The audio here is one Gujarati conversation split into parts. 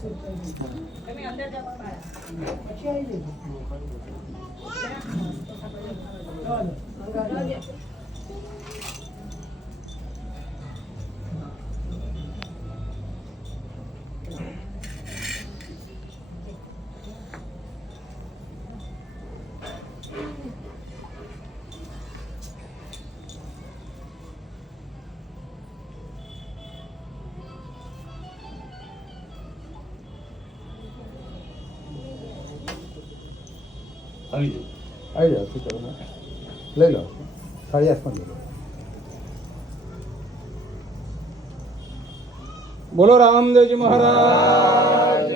Kami under the para. Actually, આવી જાઓ. આવી જાઓ, શું કરું લઈ લો. સાડી આઠ પણ બોલો રામદેવજી મહારાજ.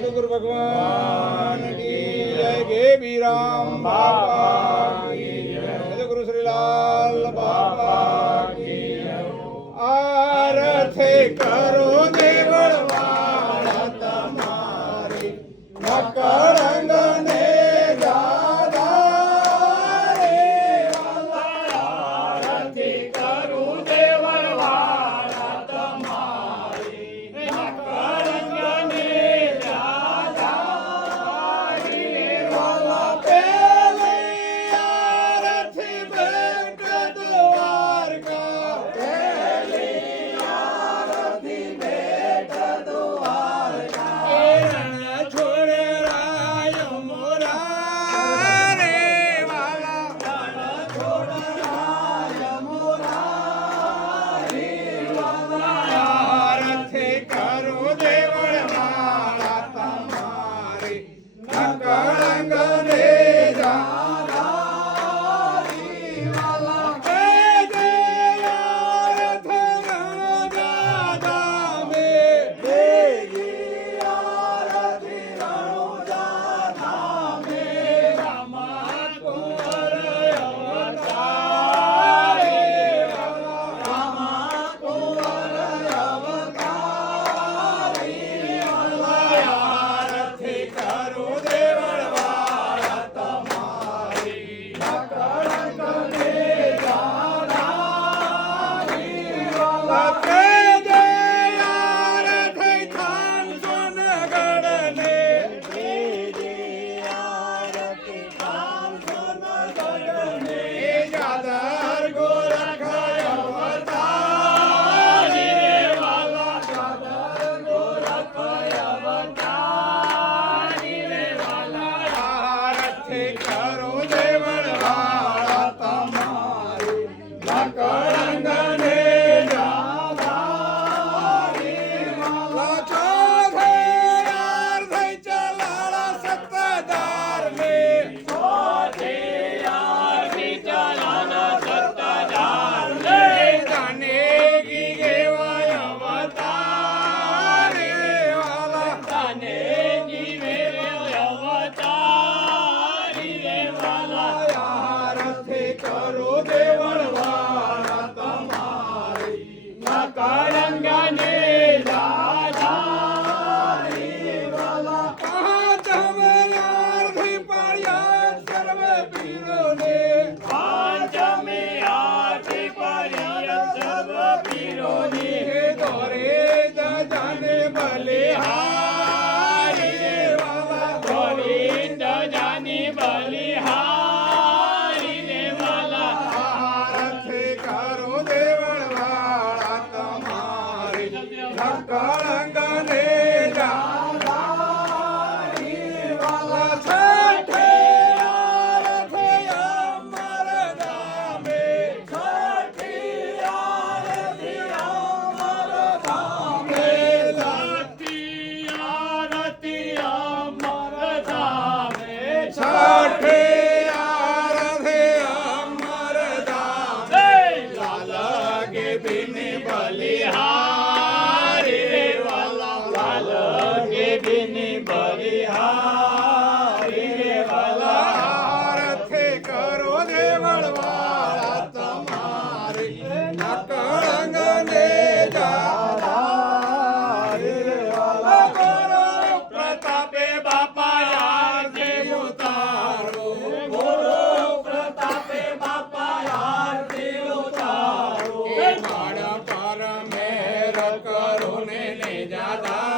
સદગુરુ ભગવાન જય બી રામ બાપા સદગુરુ શ્રી લાલ બાપા આરથે કરો रो दे 你好。મેને જાદા